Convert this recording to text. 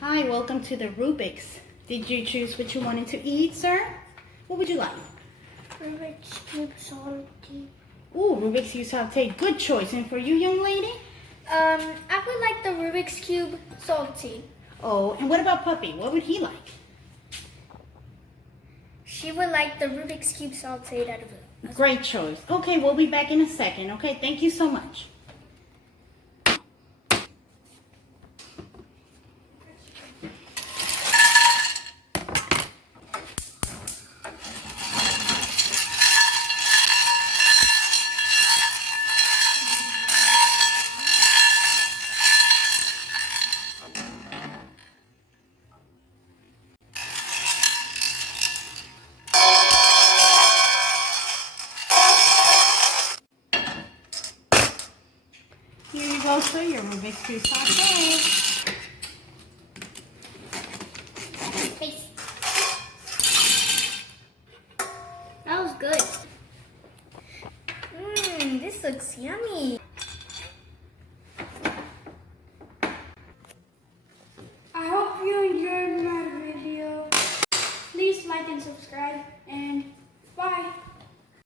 Hi, welcome to the Rubik's. Did you choose what you wanted to eat, sir? What would you like? Rubik's Cube Sautéed. Ooh, Rubik's Cube Sautéed. Good choice. And for you, young lady? I would like the Rubik's Cube Sautéed. Oh, and what about Puppy? What would he like? She would like the Rubik's Cube Sautéed out of it. Great choice. Okay, we'll be back in a second. Okay, thank you so much. Here you go, sir, your Rubik's Cube Sautéed. Taste. That was good. This looks yummy.